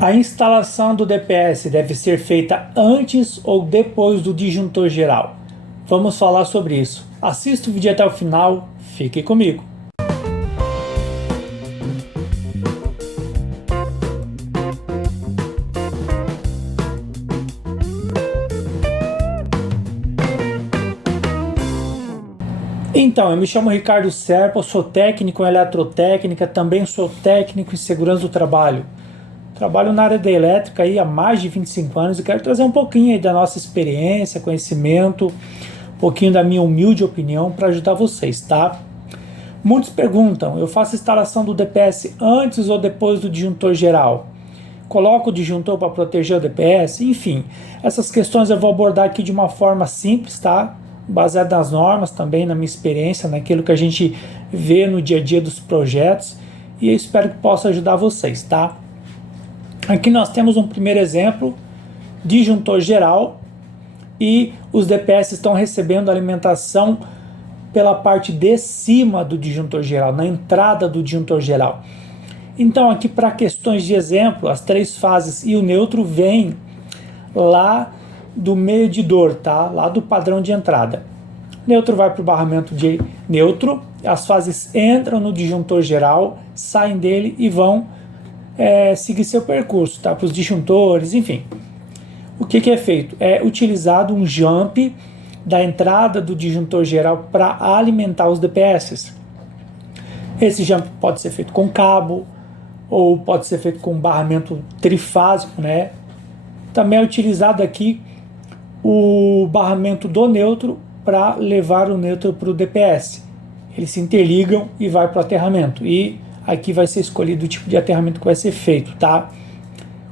A instalação do DPS deve ser feita antes ou depois do disjuntor geral? Vamos falar sobre isso. Assista o vídeo até o final, fique comigo. Então, eu me chamo Ricardo Serpa, sou técnico em eletrotécnica, também sou técnico em segurança do trabalho. Trabalho na área da elétrica aí há mais de 25 anos e quero trazer um pouquinho aí da nossa experiência, conhecimento, um pouquinho da minha humilde opinião para ajudar vocês, tá? Muitos perguntam, eu faço a instalação do DPS antes ou depois do disjuntor geral? Coloco o disjuntor para proteger o DPS? Enfim, essas questões eu vou abordar aqui de uma forma simples, tá? Baseada nas normas também, na minha experiência, naquilo que a gente vê no dia a dia dos projetos, e eu espero que possa ajudar vocês, tá? Aqui nós temos um primeiro exemplo, disjuntor geral, e os DPS estão recebendo alimentação pela parte de cima do disjuntor geral, na entrada do disjuntor geral. Então aqui para questões de exemplo, as três fases e o neutro vêm lá do medidor, tá? Lá do padrão de entrada. Neutro vai para o barramento de neutro, as fases entram no disjuntor geral, saem dele e vão seguir seu percurso, tá? Para os disjuntores, enfim. O que é feito? É utilizado um jump da entrada do disjuntor geral para alimentar os DPS. Esse jump pode ser feito com cabo ou pode ser feito com barramento trifásico, né? Também é utilizado aqui o barramento do neutro para levar o neutro para o DPS. Eles se interligam e vai para o aterramento. E aqui vai ser escolhido o tipo de aterramento que vai ser feito, tá?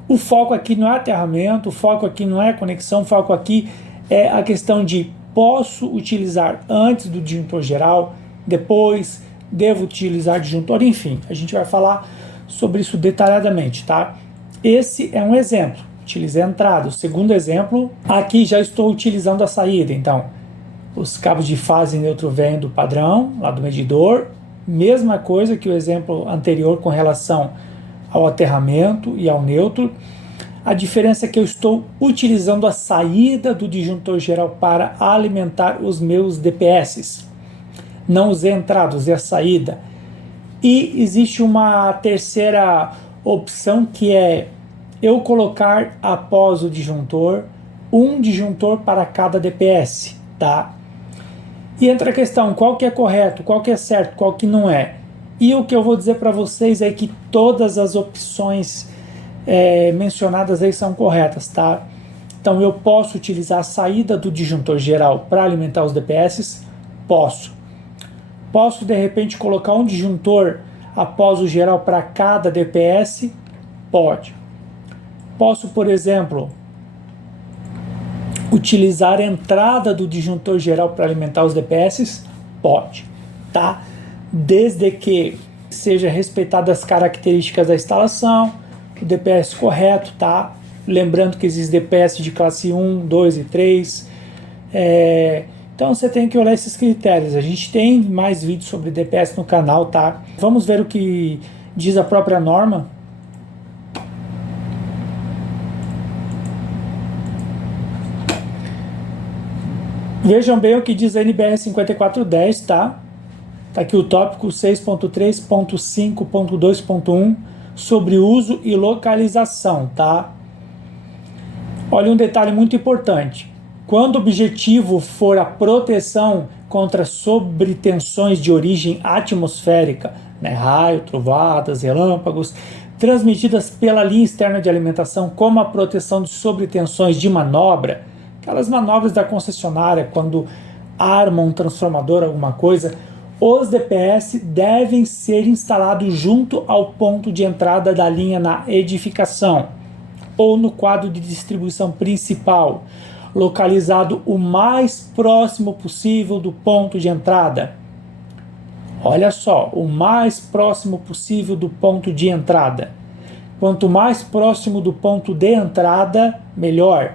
O foco aqui não é aterramento, o foco aqui não é conexão, o foco aqui é a questão de posso utilizar antes do disjuntor geral, depois devo utilizar disjuntor, enfim, a gente vai falar sobre isso detalhadamente, tá? Esse é um exemplo, utilizei a entrada. O segundo exemplo, aqui já estou utilizando a saída, então os cabos de fase neutro vêm do padrão, lá do medidor, mesma coisa que o exemplo anterior com relação ao aterramento e ao neutro. A diferença é que eu estou utilizando a saída do disjuntor geral para alimentar os meus DPS. Não usei a entrada, usei a saída. E existe uma terceira opção que é eu colocar após o disjuntor um disjuntor para cada DPS, tá? E entra a questão, qual que é correto, qual que é certo, qual que não é. E o que eu vou dizer para vocês é que todas as opções mencionadas aí são corretas, tá? Então eu posso utilizar a saída do disjuntor geral para alimentar os DPS? Posso. Posso de repente colocar um disjuntor após o geral para cada DPS? Pode. Posso, por exemplo, utilizar a entrada do disjuntor geral para alimentar os DPS? Pode, tá? Desde que seja respeitadas as características da instalação, o DPS correto, tá? Lembrando que existe DPS de classe 1, 2 e 3. Então você tem que olhar esses critérios. A gente tem mais vídeos sobre DPS no canal, tá? Vamos ver o que diz a própria norma. Vejam bem o que diz a NBR 5410, tá? Tá aqui o tópico 6.3.5.2.1 sobre uso e localização, tá? Olha um detalhe muito importante. Quando o objetivo for a proteção contra sobretensões de origem atmosférica, né, raio, trovoadas, relâmpagos, transmitidas pela linha externa de alimentação, como a proteção de sobretensões de manobra, aquelas manobras da concessionária, quando armam um transformador, alguma coisa, os DPS devem ser instalados junto ao ponto de entrada da linha na edificação ou no quadro de distribuição principal, localizado o mais próximo possível do ponto de entrada. Olha só, o mais próximo possível do ponto de entrada. Quanto mais próximo do ponto de entrada, melhor,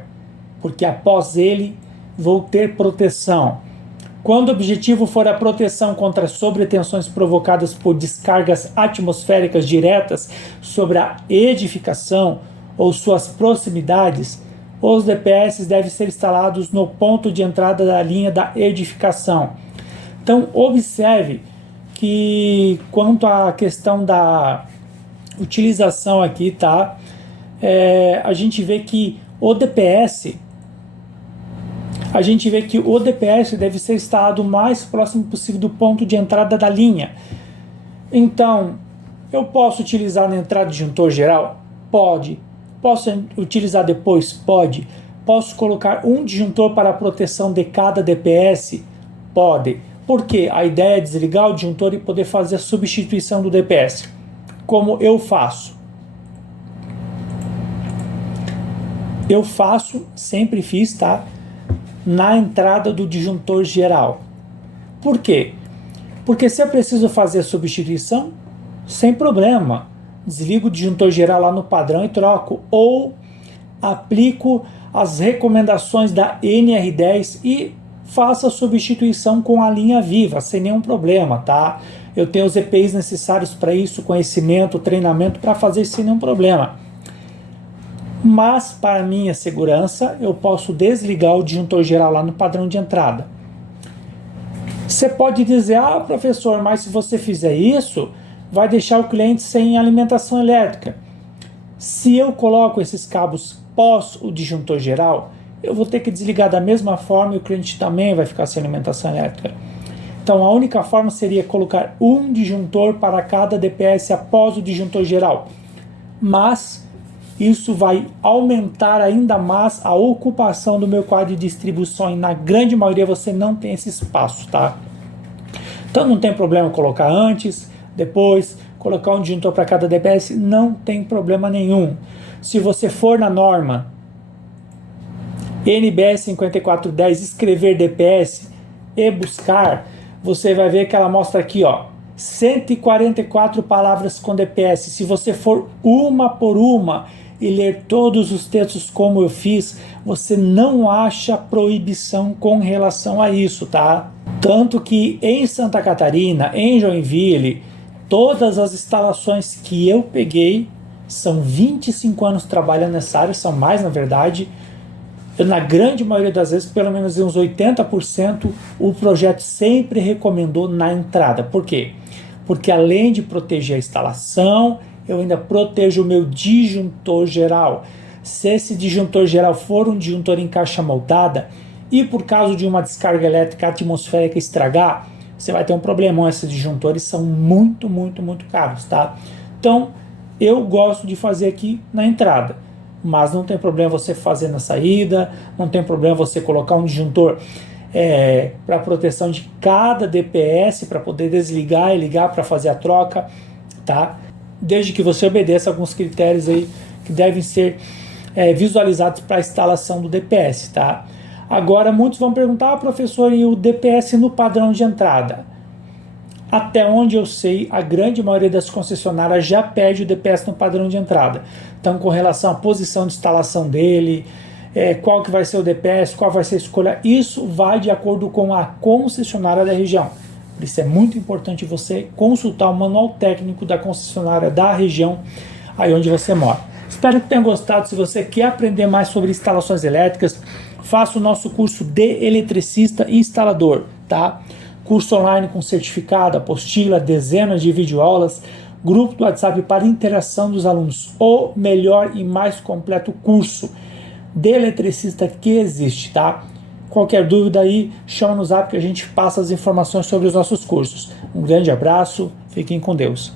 porque após ele vou ter proteção. Quando o objetivo for a proteção contra sobretensões provocadas por descargas atmosféricas diretas sobre a edificação ou suas proximidades, os DPS devem ser instalados no ponto de entrada da linha da edificação. Então, observe que quanto à questão da utilização aqui, tá? A gente vê que o DPS deve ser instalado o mais próximo possível do ponto de entrada da linha. Então, eu posso utilizar na entrada disjuntor geral? Pode. Posso utilizar depois? Pode. Posso colocar um disjuntor para a proteção de cada DPS? Pode. Porque a ideia é desligar o disjuntor e poder fazer a substituição do DPS. Como eu faço? Eu faço, sempre fiz, tá? Na entrada do disjuntor geral. Por quê? Porque se eu preciso fazer a substituição, sem problema. Desligo o disjuntor geral lá no padrão e troco. Ou aplico as recomendações da NR10 e faço a substituição com a linha viva, sem nenhum problema, tá? Eu tenho os EPIs necessários para isso, conhecimento, treinamento, para fazer isso sem nenhum problema. Mas, para minha segurança, eu posso desligar o disjuntor geral lá no padrão de entrada. Você pode dizer, professor, mas se você fizer isso, vai deixar o cliente sem alimentação elétrica. Se eu coloco esses cabos pós o disjuntor geral, eu vou ter que desligar da mesma forma e o cliente também vai ficar sem alimentação elétrica. Então a única forma seria colocar um disjuntor para cada DPS após o disjuntor geral. Mas isso vai aumentar ainda mais a ocupação do meu quadro de distribuição e na grande maioria você não tem esse espaço, tá? Então não tem problema colocar antes, depois, colocar um disjuntor para cada DPS, não tem problema nenhum. Se você for na norma NBS 5410, escrever DPS e buscar, você vai ver que ela mostra aqui, 144 palavras com DPS. Se você for uma por uma e ler todos os textos como eu fiz, você não acha proibição com relação a isso, tá? Tanto que em Santa Catarina, em Joinville, todas as instalações que eu peguei, são 25 anos trabalhando nessa área, são mais na verdade, na grande maioria das vezes, pelo menos uns 80%, o projeto sempre recomendou na entrada. Por quê? Porque além de proteger a instalação, eu ainda protejo o meu disjuntor geral. Se esse disjuntor geral for um disjuntor em caixa moldada e por causa de uma descarga elétrica atmosférica estragar, você vai ter um problemão. Esses disjuntores são muito, muito, muito caros, tá? Então, eu gosto de fazer aqui na entrada, mas não tem problema você fazer na saída, não tem problema você colocar um disjuntor para proteção de cada DPS, para poder desligar e ligar para fazer a troca, tá? Desde que você obedeça alguns critérios aí que devem ser visualizados para a instalação do DPS, tá? Agora, muitos vão perguntar, professor, e o DPS no padrão de entrada? Até onde eu sei, a grande maioria das concessionárias já pede o DPS no padrão de entrada. Então, com relação à posição de instalação dele, qual que vai ser o DPS, qual vai ser a escolha, isso vai de acordo com a concessionária da região. Por isso é muito importante você consultar o manual técnico da concessionária da região aí onde você mora. Espero que tenha gostado. Se você quer aprender mais sobre instalações elétricas, faça o nosso curso de eletricista e instalador, tá? Curso online com certificado, apostila, dezenas de videoaulas, grupo do WhatsApp para interação dos alunos, o melhor e mais completo curso de eletricista que existe, tá? Qualquer dúvida aí, chama no Zap que a gente passa as informações sobre os nossos cursos. Um grande abraço, fiquem com Deus.